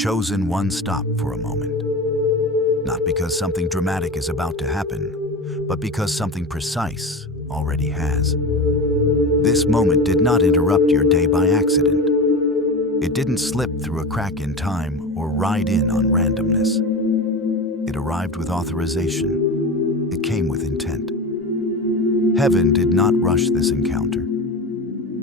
chosen one stop for a moment. Not because something dramatic is about to happen, but because something precise already has. This moment did not interrupt your day by accident. It didn't slip through a crack in time or ride in on randomness. It arrived with authorization. It came with intent. Heaven did not rush this encounter.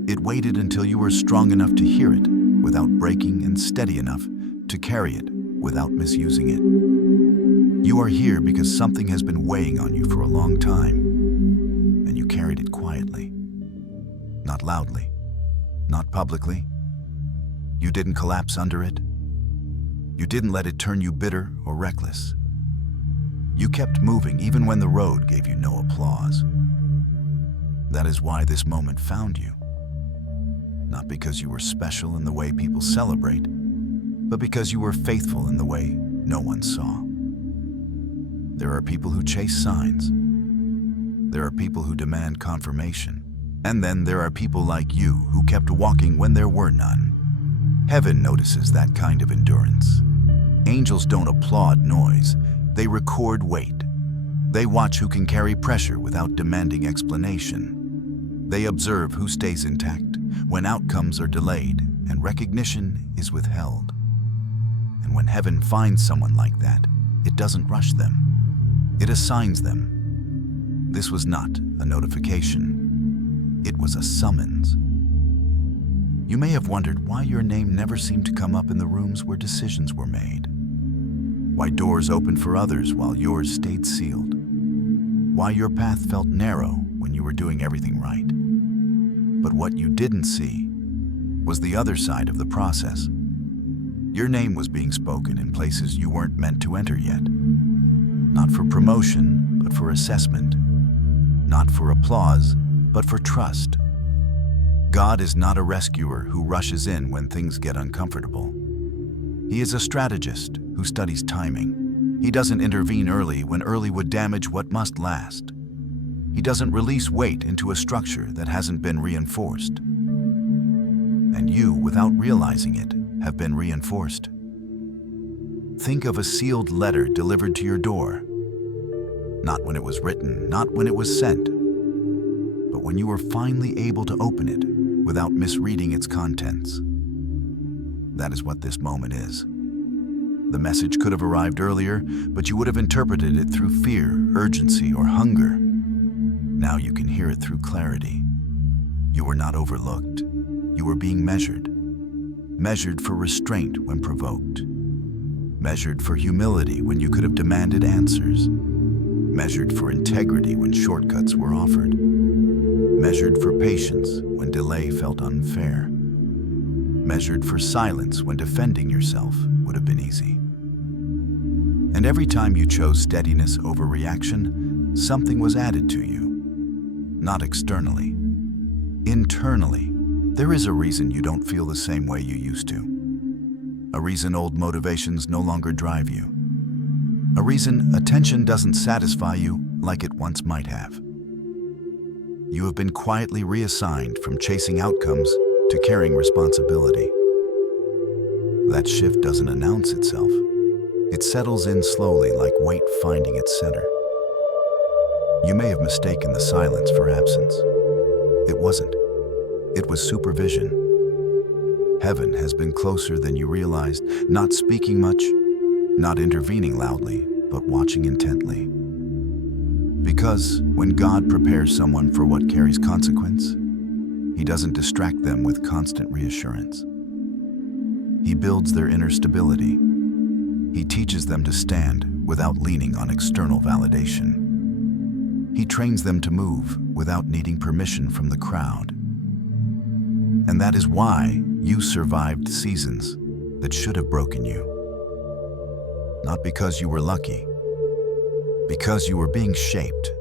It waited until you were strong enough to hear it without breaking and steady enough to carry it without misusing it. You are here because something has been weighing on you for a long time, and you carried it quietly. Not loudly, not publicly. You didn't collapse under it. You didn't let it turn you bitter or reckless. You kept moving even when the road gave you no applause. That is why this moment found you. Not because you were special in the way people celebrate, but because you were faithful in the way no one saw. There are people who chase signs. There are people who demand confirmation. And then there are people like you who kept walking when there were none. Heaven notices that kind of endurance. Angels don't applaud noise. They record weight. They watch who can carry pressure without demanding explanation. They observe who stays intact when outcomes are delayed and recognition is withheld. And when heaven finds someone like that, it doesn't rush them. It assigns them. This was not a notification. It was a summons. You may have wondered why your name never seemed to come up in the rooms where decisions were made. Why doors opened for others while yours stayed sealed. Why your path felt narrow when you were doing everything right. But what you didn't see was the other side of the process. Your name was being spoken in places you weren't meant to enter yet. Not for promotion, but for assessment. Not for applause, but for trust. God is not a rescuer who rushes in when things get uncomfortable. He is a strategist who studies timing. He doesn't intervene early when early would damage what must last. He doesn't release weight into a structure that hasn't been reinforced. And you, without realizing it, have been reinforced. Think of a sealed letter delivered to your door. Not when it was written, not when it was sent, but when you were finally able to open it without misreading its contents. That is what this moment is. The message could have arrived earlier, but you would have interpreted it through fear, urgency, or hunger. Now you can hear it through clarity. You were not overlooked. You were being measured. Measured for restraint when provoked. Measured for humility when you could have demanded answers. Measured for integrity when shortcuts were offered. Measured for patience when delay felt unfair. Measured for silence when defending yourself would have been easy. And every time you chose steadiness over reaction, something was added to you. Not externally. Internally, there is a reason you don't feel the same way you used to. A reason old motivations no longer drive you. A reason attention doesn't satisfy you like it once might have. You have been quietly reassigned from chasing outcomes to carrying responsibility. That shift doesn't announce itself. It settles in slowly like weight finding its center. You may have mistaken the silence for absence. It wasn't. It was supervision. Heaven has been closer than you realized, not speaking much, not intervening loudly, but watching intently. Because when God prepares someone for what carries consequence, He doesn't distract them with constant reassurance. He builds their inner stability. He teaches them to stand without leaning on external validation. He trains them to move without needing permission from the crowd. And that is why you survived seasons that should have broken you. Not because you were lucky, because you were being shaped.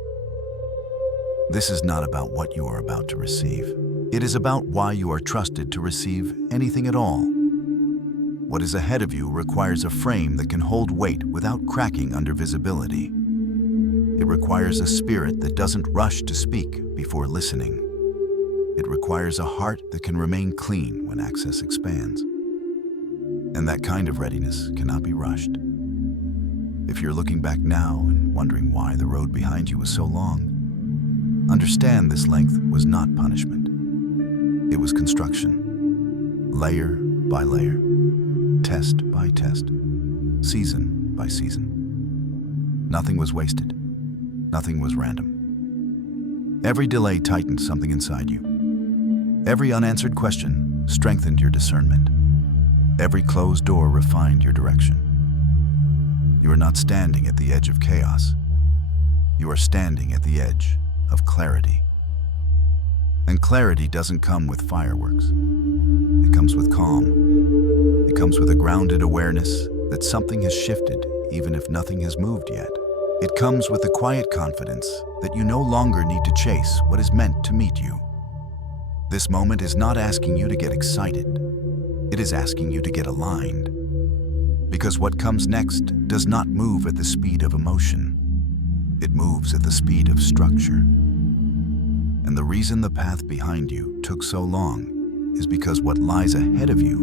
This is not about what you are about to receive. It is about why you are trusted to receive anything at all. What is ahead of you requires a frame that can hold weight without cracking under visibility. It requires a spirit that doesn't rush to speak before listening. It requires a heart that can remain clean when access expands. And that kind of readiness cannot be rushed. If you're looking back now and wondering why the road behind you was so long, understand this length was not punishment. It was construction, layer by layer, test by test, season by season. Nothing was wasted. Nothing was random. Every delay tightened something inside you. Every unanswered question strengthened your discernment. Every closed door refined your direction. You are not standing at the edge of chaos. You are standing at the edge of clarity. And clarity doesn't come with fireworks. It comes with calm. It comes with a grounded awareness that something has shifted even if nothing has moved yet. It comes with a quiet confidence that you no longer need to chase what is meant to meet you. This moment is not asking you to get excited. It is asking you to get aligned. Because what comes next does not move at the speed of emotion. It moves at the speed of structure. And the reason the path behind you took so long is because what lies ahead of you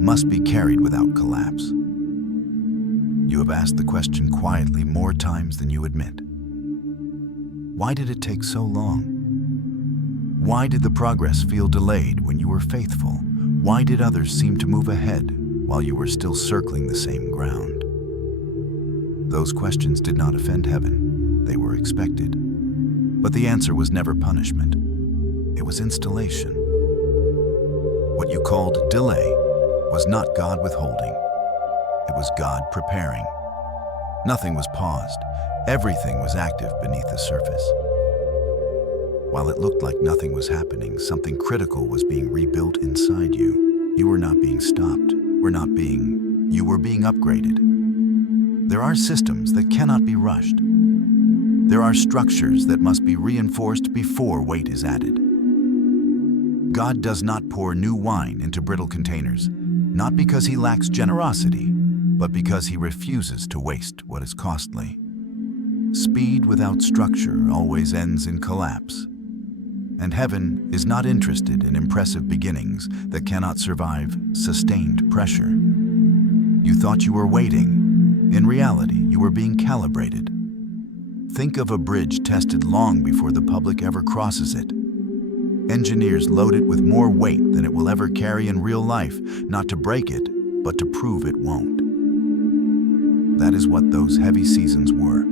must be carried without collapse. You have asked the question quietly more times than you admit. Why did it take so long? Why did the progress feel delayed when you were faithful? Why did others seem to move ahead while you were still circling the same ground? Those questions did not offend heaven. They were expected. But the answer was never punishment. It was installation. What you called delay was not God withholding. It was God preparing. Nothing was paused. Everything was active beneath the surface. While it looked like nothing was happening, something critical was being rebuilt inside you. You were not being stopped. You were being upgraded. There are systems that cannot be rushed. There are structures that must be reinforced before weight is added. God does not pour new wine into brittle containers, not because he lacks generosity, but because he refuses to waste what is costly. Speed without structure always ends in collapse. And heaven is not interested in impressive beginnings that cannot survive sustained pressure. You thought you were waiting. In reality, you were being calibrated. Think of a bridge tested long before the public ever crosses it. Engineers load it with more weight than it will ever carry in real life, not to break it, but to prove it won't. That is what those heavy seasons were.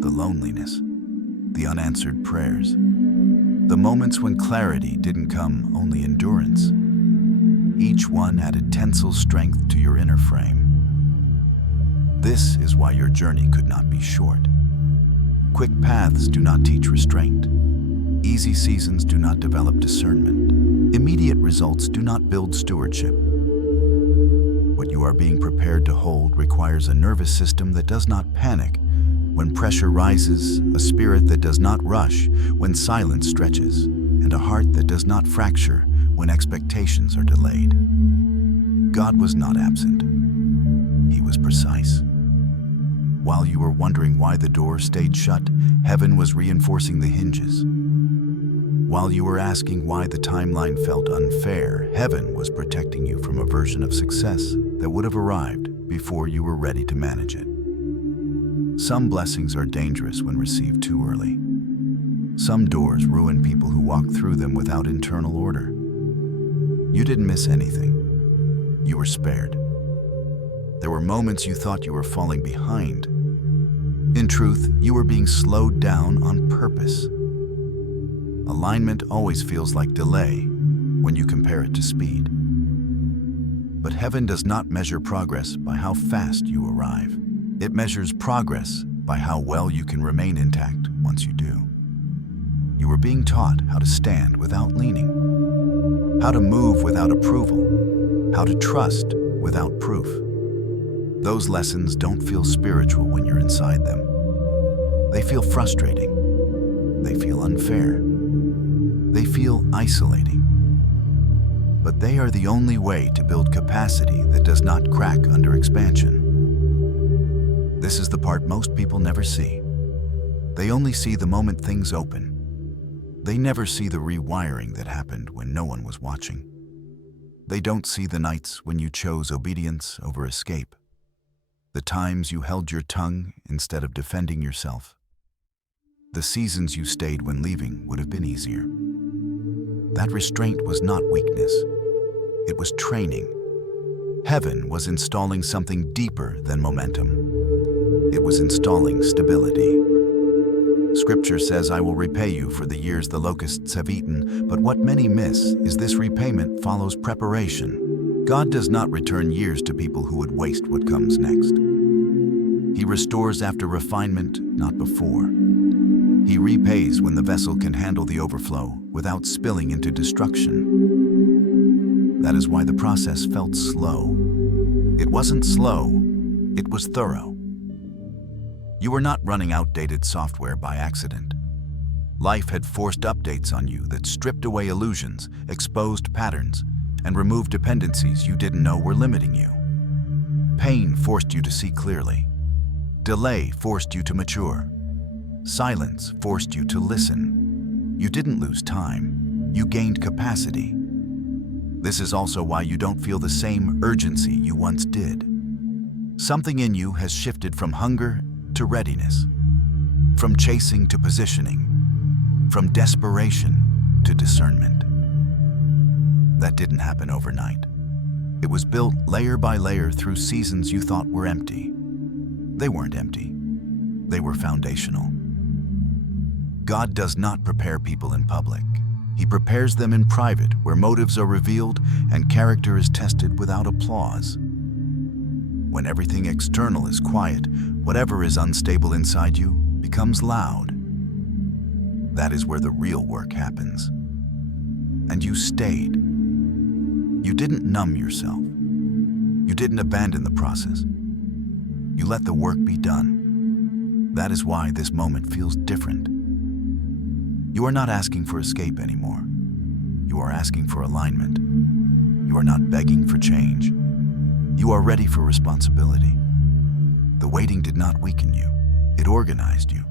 The loneliness, the unanswered prayers, the moments when clarity didn't come, only endurance. Each one added tensile strength to your inner frame. This is why your journey could not be short. Quick paths do not teach restraint. Easy seasons do not develop discernment. Immediate results do not build stewardship. What you are being prepared to hold requires a nervous system that does not panic when pressure rises, a spirit that does not rush when silence stretches, and a heart that does not fracture when expectations are delayed. God was not absent. He was precise. While you were wondering why the door stayed shut, heaven was reinforcing the hinges. While you were asking why the timeline felt unfair, heaven was protecting you from a version of success that would have arrived before you were ready to manage it. Some blessings are dangerous when received too early. Some doors ruin people who walk through them without internal order. You didn't miss anything. You were spared. There were moments you thought you were falling behind. In truth, you were being slowed down on purpose. Alignment always feels like delay when you compare it to speed. But heaven does not measure progress by how fast you arrive. It measures progress by how well you can remain intact once you do. You were being taught how to stand without leaning, how to move without approval, how to trust without proof. Those lessons don't feel spiritual when you're inside them. They feel frustrating. They feel unfair. They feel isolating. But they are the only way to build capacity that does not crack under expansion. This is the part most people never see. They only see the moment things open. They never see the rewiring that happened when no one was watching. They don't see the nights when you chose obedience over escape, the times you held your tongue instead of defending yourself, the seasons you stayed when leaving would have been easier. That restraint was not weakness. It was training. Heaven was installing something deeper than momentum. It was installing stability. Scripture says, "I will repay you for the years the locusts have eaten," but what many miss is this repayment follows preparation. God does not return years to people who would waste what comes next. He restores after refinement, not before. He repays when the vessel can handle the overflow without spilling into destruction. That is why the process felt slow. It wasn't slow, it was thorough. You were not running outdated software by accident. Life had forced updates on you that stripped away illusions, exposed patterns, and removed dependencies you didn't know were limiting you. Pain forced you to see clearly. Delay forced you to mature. Silence forced you to listen. You didn't lose time. You gained capacity. This is also why you don't feel the same urgency you once did. Something in you has shifted from hunger to readiness, from chasing to positioning, from desperation to discernment. That didn't happen overnight. It was built layer by layer through seasons you thought were empty. They weren't empty. They were foundational. God does not prepare people in public. He prepares them in private, where motives are revealed and character is tested without applause. When everything external is quiet, whatever is unstable inside you becomes loud. That is where the real work happens. And you stayed. You didn't numb yourself. You didn't abandon the process. You let the work be done. That is why this moment feels different. You are not asking for escape anymore. You are asking for alignment. You are not begging for change. You are ready for responsibility. The waiting did not weaken you. It organized you.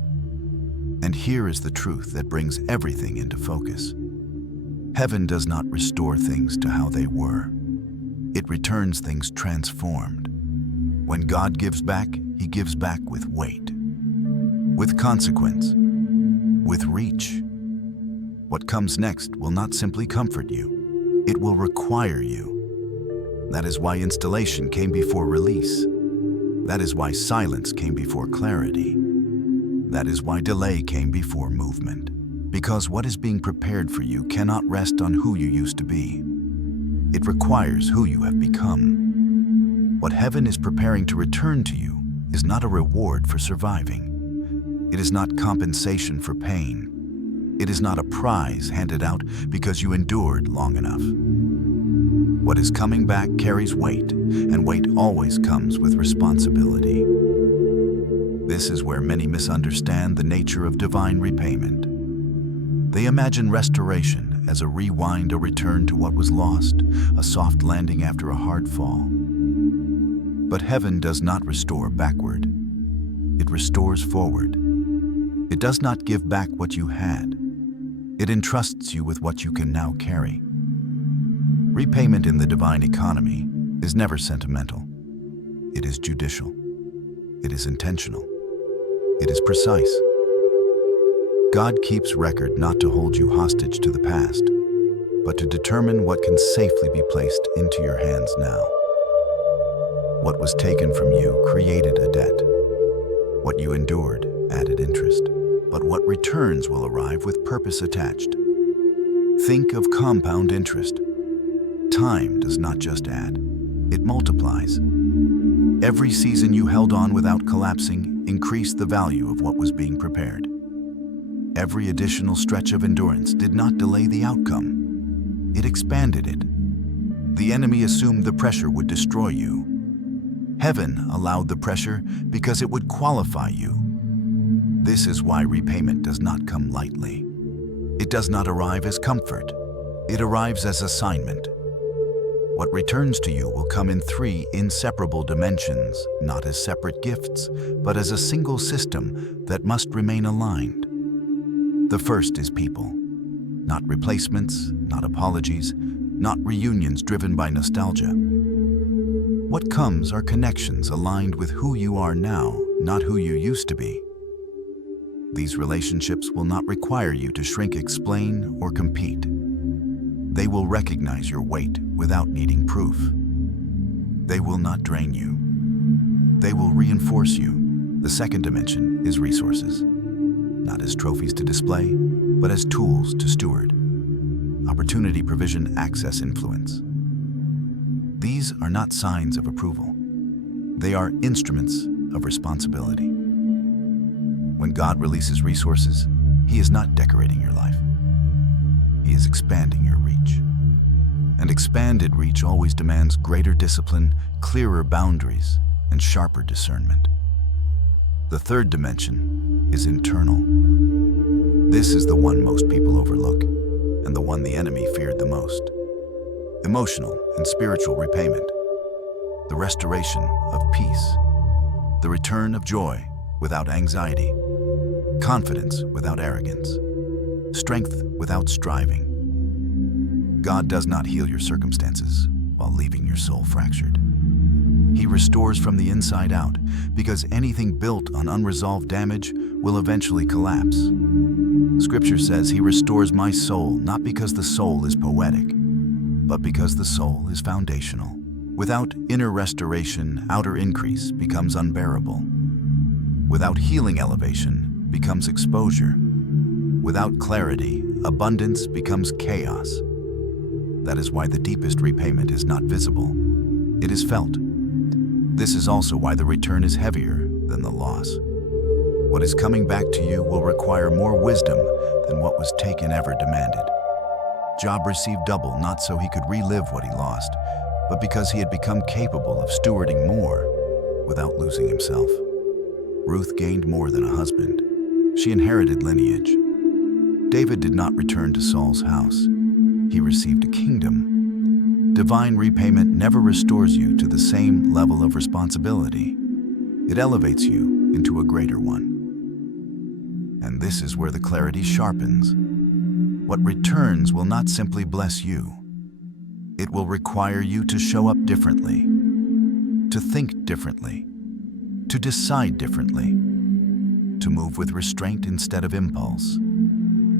And here is the truth that brings everything into focus. Heaven does not restore things to how they were. It returns things transformed. When God gives back, He gives back with weight, with consequence, with reach. What comes next will not simply comfort you. It will require you. That is why installation came before release. That is why silence came before clarity. That is why delay came before movement. Because what is being prepared for you cannot rest on who you used to be. It requires who you have become. What heaven is preparing to return to you is not a reward for surviving. It is not compensation for pain. It is not a prize handed out because you endured long enough. What is coming back carries weight, and weight always comes with responsibility. This is where many misunderstand the nature of divine repayment. They imagine restoration as a rewind, a return to what was lost, a soft landing after a hard fall. But heaven does not restore backward. It restores forward. It does not give back what you had. It entrusts you with what you can now carry. Repayment in the divine economy is never sentimental. It is judicial. It is intentional. It is precise. God keeps record not to hold you hostage to the past, but to determine what can safely be placed into your hands now. What was taken from you created a debt. What you endured added interest. But what returns will arrive with purpose attached. Think of compound interest. Time does not just add, it multiplies. Every season you held on without collapsing increased the value of what was being prepared. Every additional stretch of endurance did not delay the outcome. It expanded it. The enemy assumed the pressure would destroy you. Heaven allowed the pressure because it would qualify you. This is why repayment does not come lightly. It does not arrive as comfort. It arrives as assignment. What returns to you will come in 3 inseparable dimensions, not as separate gifts, but as a single system that must remain aligned. The first is people. Not replacements, not apologies, not reunions driven by nostalgia. What comes are connections aligned with who you are now, not who you used to be. These relationships will not require you to shrink, explain, or compete. They will recognize your weight without needing proof. They will not drain you. They will reinforce you. The second dimension is resources, not as trophies to display, but as tools to steward. Opportunity, provision, access, influence. These are not signs of approval. They are instruments of responsibility. When God releases resources, He is not decorating your life. He is expanding your reach. And expanded reach always demands greater discipline, clearer boundaries, and sharper discernment. The third dimension is internal. This is the one most people overlook, and the one the enemy feared the most. Emotional and spiritual repayment. The restoration of peace. The return of joy without anxiety. Confidence without arrogance. Strength without striving. God does not heal your circumstances while leaving your soul fractured. He restores from the inside out, because anything built on unresolved damage will eventually collapse. Scripture says He restores my soul not because the soul is poetic, but because the soul is foundational. Without inner restoration, outer increase becomes unbearable. Without healing, elevation becomes exposure. Without clarity, abundance becomes chaos. That is why the deepest repayment is not visible. It is felt. This is also why the return is heavier than the loss. What is coming back to you will require more wisdom than what was taken ever demanded. Job received double, not so he could relive what he lost, but because he had become capable of stewarding more without losing himself. Ruth gained more than a husband. She inherited lineage. David did not return to Saul's house. He received a kingdom. Divine repayment never restores you to the same level of responsibility. It elevates you into a greater one. And this is where the clarity sharpens. What returns will not simply bless you. It will require you to show up differently, to think differently, to decide differently, to move with restraint instead of impulse,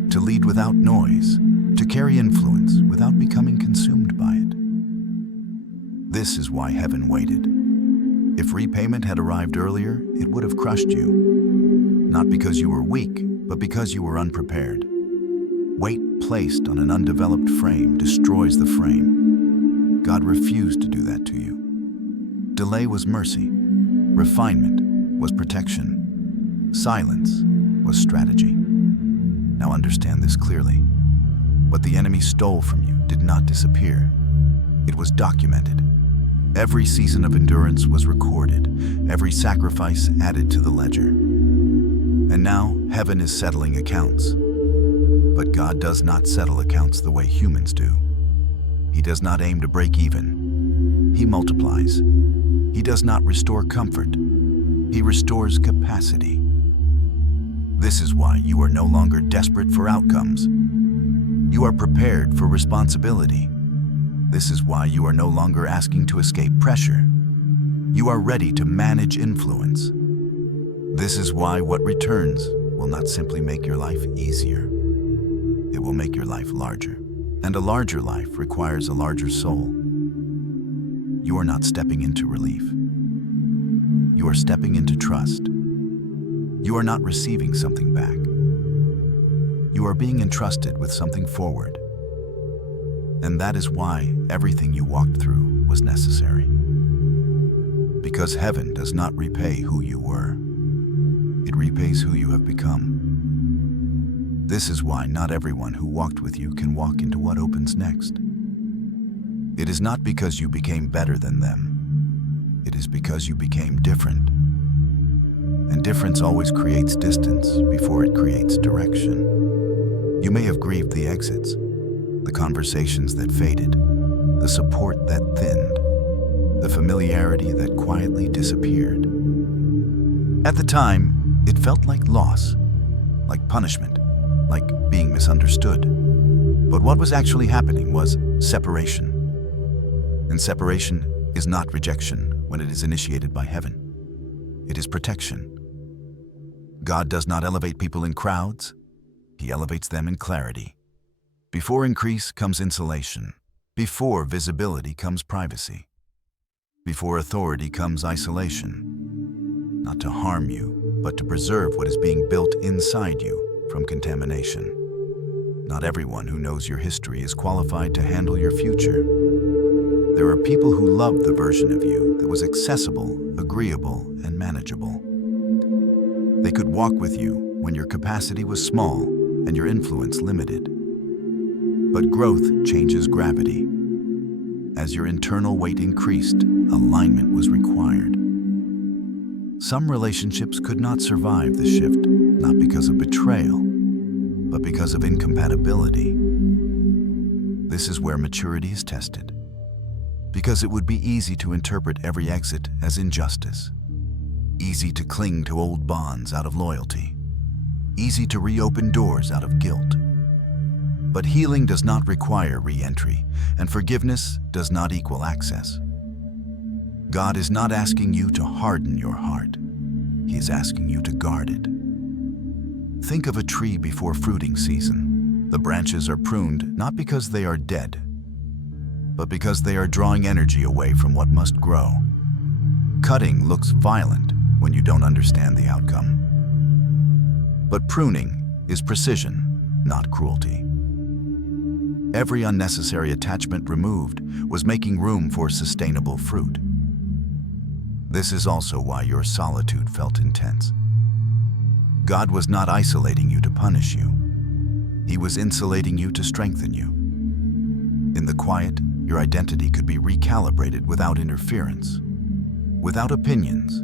to lead without noise, to carry influence without becoming consumed by it. This is why heaven waited. If repayment had arrived earlier, it would have crushed you. Not because you were weak, but because you were unprepared. Weight placed on an undeveloped frame destroys the frame. God refused to do that to you. Delay was mercy. Refinement was protection. Silence was strategy. Now understand this clearly. What the enemy stole from you did not disappear. It was documented. Every season of endurance was recorded, every sacrifice added to the ledger. And now heaven is settling accounts. But God does not settle accounts the way humans do. He does not aim to break even. He multiplies. He does not restore comfort. He restores capacity. This is why you are no longer desperate for outcomes. You are prepared for responsibility. This is why you are no longer asking to escape pressure. You are ready to manage influence. This is why what returns will not simply make your life easier. It will make your life larger. And a larger life requires a larger soul. You are not stepping into relief. You are stepping into trust. You are not receiving something back. You are being entrusted with something forward. And that is why everything you walked through was necessary. Because heaven does not repay who you were. It repays who you have become. This is why not everyone who walked with you can walk into what opens next. It is not because you became better than them. It is because you became different. And difference always creates distance before it creates direction. You may have grieved the exits, the conversations that faded, the support that thinned, the familiarity that quietly disappeared. At the time, it felt like loss, like punishment, like being misunderstood. But what was actually happening was separation. And separation is not rejection when it is initiated by heaven. It is protection. God does not elevate people in crowds. He elevates them in clarity. Before increase comes insulation. Before visibility comes privacy. Before authority comes isolation. Not to harm you, but to preserve what is being built inside you from contamination. Not everyone who knows your history is qualified to handle your future. There are people who loved the version of you that was accessible, agreeable, and manageable. They could walk with you when your capacity was small and your influence limited. But growth changes gravity. As your internal weight increased, alignment was required. Some relationships could not survive the shift, not because of betrayal, but because of incompatibility. This is where maturity is tested, because it would be easy to interpret every exit as injustice, easy to cling to old bonds out of loyalty, easy to reopen doors out of guilt. But healing does not require re-entry, and forgiveness does not equal access. God is not asking you to harden your heart. He is asking you to guard it. Think of a tree before fruiting season. The branches are pruned not because they are dead, but because they are drawing energy away from what must grow. Cutting looks violent when you don't understand the outcome. But pruning is precision, not cruelty. Every unnecessary attachment removed was making room for sustainable fruit. This is also why your solitude felt intense. God was not isolating you to punish you. He was insulating you to strengthen you. In the quiet, your identity could be recalibrated without interference, without opinions,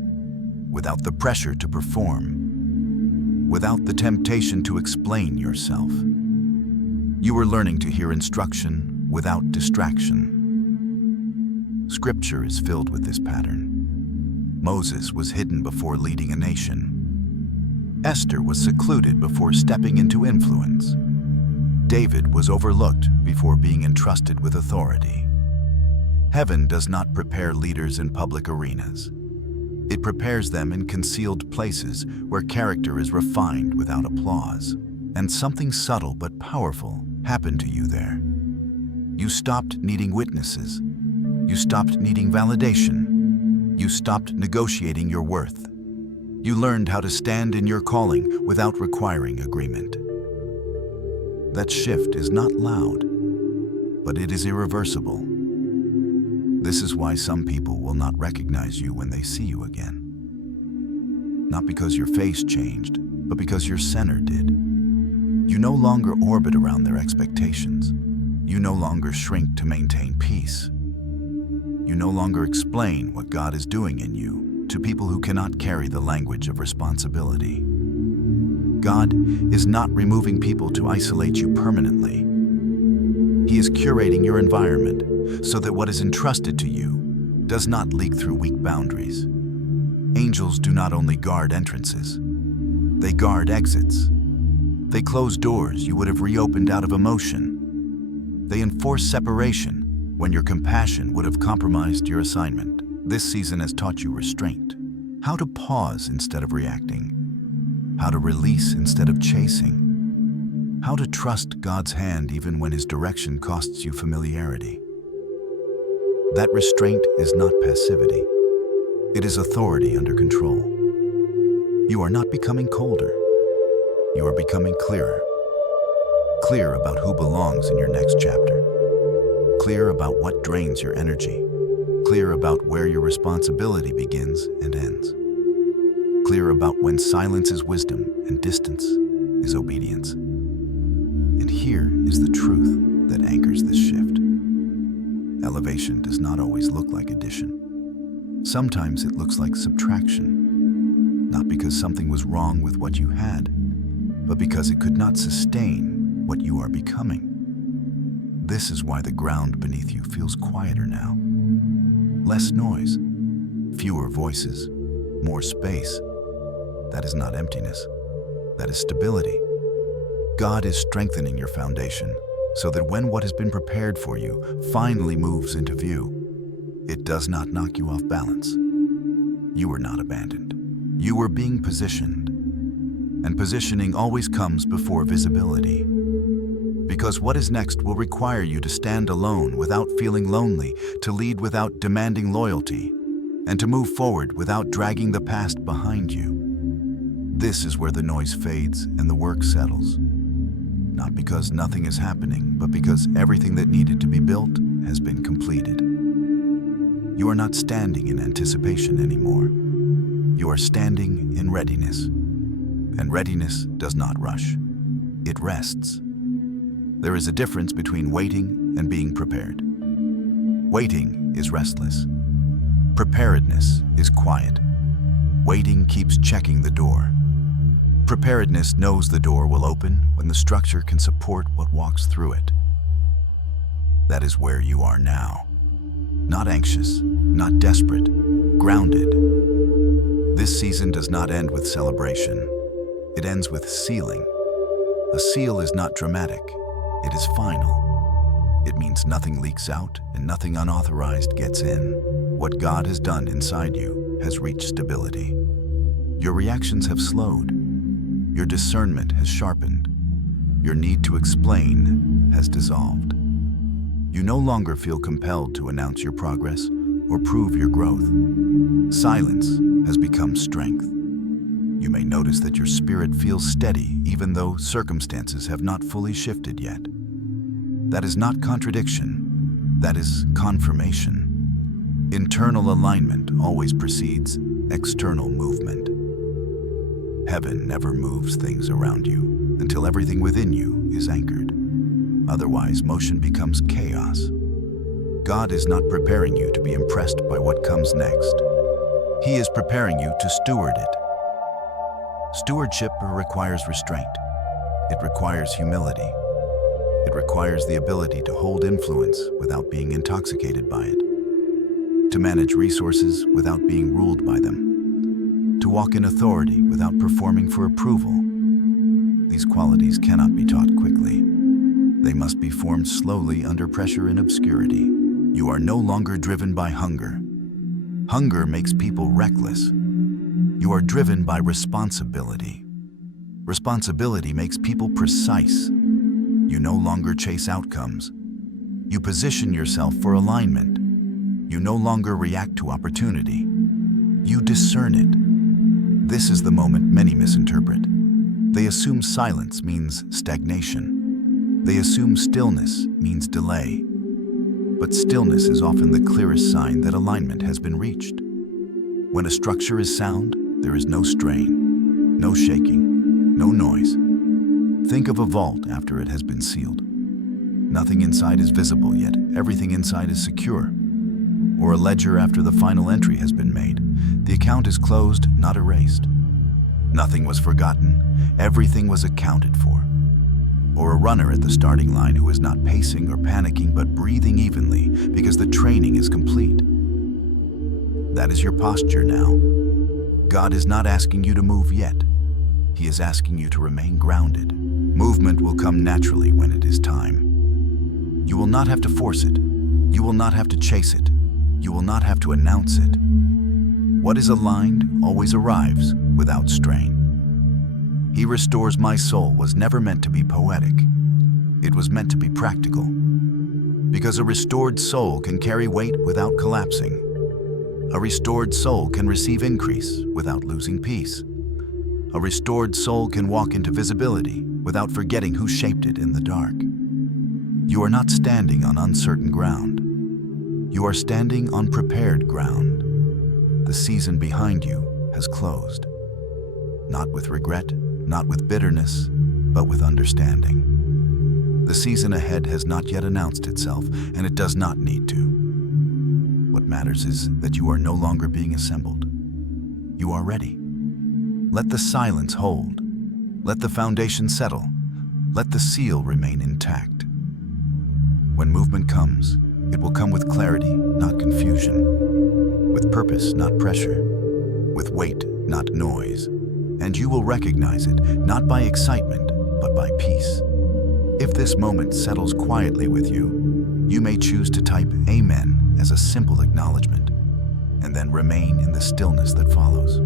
without the pressure to perform, without the temptation to explain yourself. You were learning to hear instruction without distraction. Scripture is filled with this pattern. Moses was hidden before leading a nation. Esther was secluded before stepping into influence. David was overlooked before being entrusted with authority. Heaven does not prepare leaders in public arenas. It prepares them in concealed places where character is refined without applause. And something subtle but powerful happened to you there. You stopped needing witnesses. You stopped needing validation. You stopped negotiating your worth. You learned how to stand in your calling without requiring agreement. That shift is not loud, but it is irreversible. This is why some people will not recognize you when they see you again. Not because your face changed, but because your center did. You no longer orbit around their expectations. You no longer shrink to maintain peace. You no longer explain what God is doing in you to people who cannot carry the language of responsibility. God is not removing people to isolate you permanently. He is curating your environment so that what is entrusted to you does not leak through weak boundaries. Angels do not only guard entrances, they guard exits. They close doors you would have reopened out of emotion. They enforce separation when your compassion would have compromised your assignment. This season has taught you restraint, how to pause instead of reacting, how to release instead of chasing, how to trust God's hand even when His direction costs you familiarity. That restraint is not passivity. It is authority under control. You are not becoming colder. You are becoming clearer. Clear about who belongs in your next chapter. Clear about what drains your energy. Clear about where your responsibility begins and ends. Clear about when silence is wisdom and distance is obedience. And here is the truth that anchors this shift. Elevation does not always look like addition. Sometimes it looks like subtraction, not because something was wrong with what you had, but because it could not sustain what you are becoming. This is why the ground beneath you feels quieter now. Less noise, fewer voices, more space. That is not emptiness. That is stability. God is strengthening your foundation so that when what has been prepared for you finally moves into view, it does not knock you off balance. You were not abandoned. You were being positioned. And positioning always comes before visibility. Because what is next will require you to stand alone without feeling lonely, to lead without demanding loyalty, and to move forward without dragging the past behind you. This is where the noise fades and the work settles. Not because nothing is happening, but because everything that needed to be built has been completed. You are not standing in anticipation anymore. You are standing in readiness. And readiness does not rush. It rests. There is a difference between waiting and being prepared. Waiting is restless. Preparedness is quiet. Waiting keeps checking the door. Preparedness knows the door will open when the structure can support what walks through it. That is where you are now. Not anxious, not desperate, grounded. This season does not end with celebration. It ends with sealing. A seal is not dramatic. It is final. It means nothing leaks out and nothing unauthorized gets in. What God has done inside you has reached stability. Your reactions have slowed. Your discernment has sharpened. Your need to explain has dissolved. You no longer feel compelled to announce your progress or prove your growth. Silence has become strength. You may notice that your spirit feels steady even though circumstances have not fully shifted yet. That is not contradiction. That is confirmation. Internal alignment always precedes external movement. Heaven never moves things around you until everything within you is anchored. Otherwise, motion becomes chaos. God is not preparing you to be impressed by what comes next. He is preparing you to steward it. Stewardship requires restraint. It requires humility. It requires the ability to hold influence without being intoxicated by it, to manage resources without being ruled by them, to walk in authority without performing for approval. These qualities cannot be taught quickly. They must be formed slowly under pressure and obscurity. You are no longer driven by hunger. Hunger makes people reckless. You are driven by responsibility. Responsibility makes people precise. You no longer chase outcomes. You position yourself for alignment. You no longer react to opportunity. You discern it. This is the moment many misinterpret. They assume silence means stagnation. They assume stillness means delay. But stillness is often the clearest sign that alignment has been reached. When a structure is sound, there is no strain, no shaking, no noise. Think of a vault after it has been sealed. Nothing inside is visible, yet everything inside is secure. Or a ledger after the final entry has been made. The account is closed, not erased. Nothing was forgotten, everything was accounted for. Or a runner at the starting line who is not pacing or panicking but breathing evenly because the training is complete. That is your posture now. God is not asking you to move yet. He is asking you to remain grounded. Movement will come naturally when it is time. You will not have to force it. You will not have to chase it. You will not have to announce it. What is aligned always arrives without strain. He restores my soul was never meant to be poetic. It was meant to be practical. Because a restored soul can carry weight without collapsing. A restored soul can receive increase without losing peace. A restored soul can walk into visibility without forgetting who shaped it in the dark. You are not standing on uncertain ground. You are standing on prepared ground. The season behind you has closed. Not with regret, not with bitterness, but with understanding. The season ahead has not yet announced itself, and it does not need to. What matters is that you are no longer being assembled. You are ready. Let the silence hold. Let the foundation settle. Let the seal remain intact. When movement comes, it will come with clarity, not confusion. With purpose, not pressure. With weight, not noise. And you will recognize it, not by excitement, but by peace. If this moment settles quietly with you, you may choose to type Amen as a simple acknowledgement, and then remain in the stillness that follows.